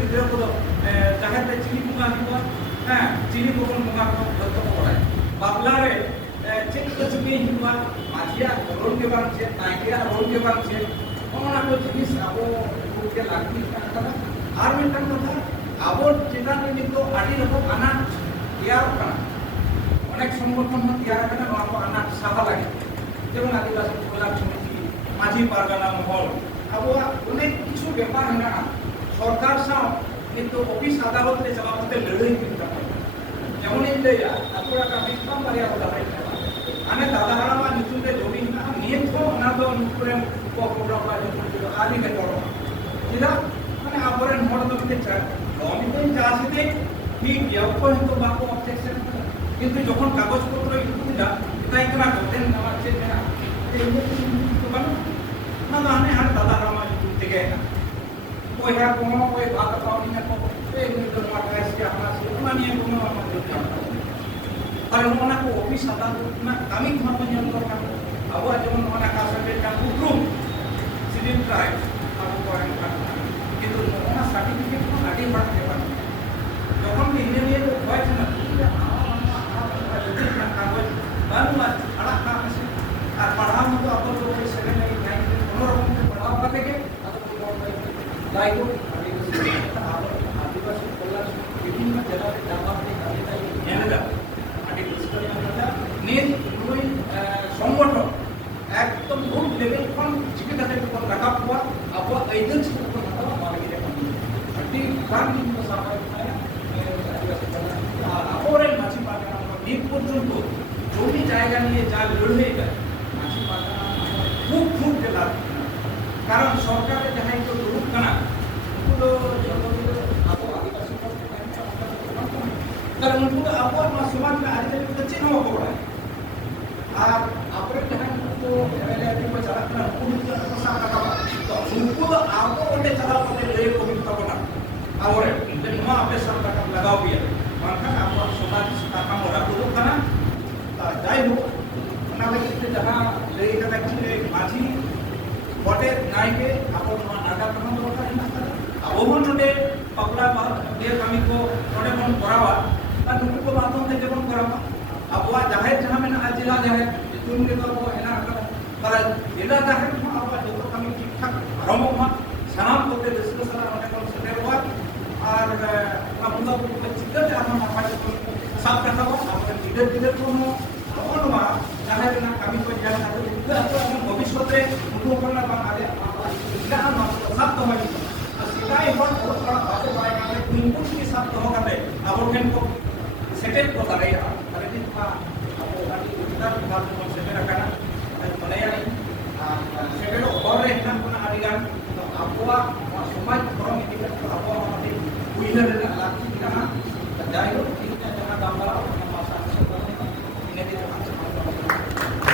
गिद्रा को जाहिर रे चिनी बुंगा हुआ हां चिनी को बुंगा को जतो को बड़ाय बाबला रे चेक को चुके हुआ माजिया रोल के बारे से नाइकिया रोल के बारे से ओना को जिनिस अब के लागती का आर मिनटन कथा अब चितान रे नितो आडी रको आना तैयार करा अनेक संगठन में तैयार करना नवा को आना साहा लागे जेमन आदिवासी कला समिति माझी पारगाना महल अब अनेक किछु व्यापार है सरकार सा किंतु ऑफिस अदालत रे चला करते लड़ाई किनता जेमन इन लेया अतुरा का बिकम बारिया होता है आने दादा हरामा नितुन रे जमीन ना नियम को ना दो नुकुरे को प्रोग्राम का जो आदि के तोड़ जिला माने आबरेन हर दो के चार लॉबी को जासिते ठीक या को तो बाको ऑब्जेक्शन किंतु যখন কাগজপত্র ইকুদা তাই করা করতেন আমার চেয়ে না এই তো বানো না মানে আর দাদা হরামা থেকে না ওই হ্যাঁ কোনো ওই ভাত পাওনি না কোনো এই তো মাঠে এসে আমরা সেটা নিয়ে কোনো আমাদের কারণ ওনা को ऑफिस अदालत ना कमी धर्म नियंत्रण का अब যেমন ওনা কাসের का उग्रुम सिविल ट्राइब अब করেন কিন্তু ওনা সার্টিফিকেট को আগে বাড়তে পারে যখন ইঞ্জিনিয়ার হয়েছে না কাগজ বানুয়া আড়া কাছে আর পড়াও তো আপন তো সেকেন্ড নাই নাই কোনো রকম পড়াও থেকে লাইগো আদিবাসী কল্যাণ বিভিন্ন জেলাতে জামাতে কালিতাই নেনেদা আদি ডিসকাশন করতে নিয়ে দুই সংগঠন একদম গ্রুপ লেভেল কোন চিকিৎসাতে কোন রাখা हुआ अब एजेंसी को मतलब हमारे लिए अति काम को सामने आदिवासी कल्याण और माछी पाटा एक পর্যন্ত জমি জায়গা নিয়ে যা লড়াই যায় মাঝি পাতা খুব খুব লাভ কারণ সরকারের যাহাই তো রূপ কানা উनको যতগুলো আপো আদিবাসী কারণ उनको আপো আমার সমাজ में आदिवासी को चिन्ह हो पड़ा আর আপরে যাহাই को एमएलए को चला करना उनको तो साथ रखा तो उनको आपको उनके चला करने ले को भी तब ना और नो आपे सब का लगाओ भी maka apa sobat kakak mau dulu karena jai ho na lagi jaha lei kata kile maji bote naike apa nama naga kamu mau kan abo mon node papla dia kami ko node mon korawa ta dulu ko maton te jebon korawa abo jahe jaha mena ajila jahe tun ke to ko ena kara jila jahe apa joto kami ठीक ठाक आरंभ ma sanam kote discussion ane kon sete hua আর আমরা চিন্তা যে আমরা মাথায় সাপ রাখাবো আমাদের লিডার লিডার কোনো অনুমা যারা না কামি করে যারা তাদের আমরা ভবিষ্যতে উন্নয়ন বা আগে এটা আমরা সাপ তো হয় আর সেটাই হল বড় ভাবে পায় আমাদের ইনপুট কি সাপ তো হবে আবরকেন को সেটেল को करे अरे दिन का अब अभी उधर बात को सेटे रखना মানে সেটেল और रहना कोना आदिगान तो आपवा समाज धर्म इतिहास आपवा আমাদের উইনারের লাকি কানা যাই হোক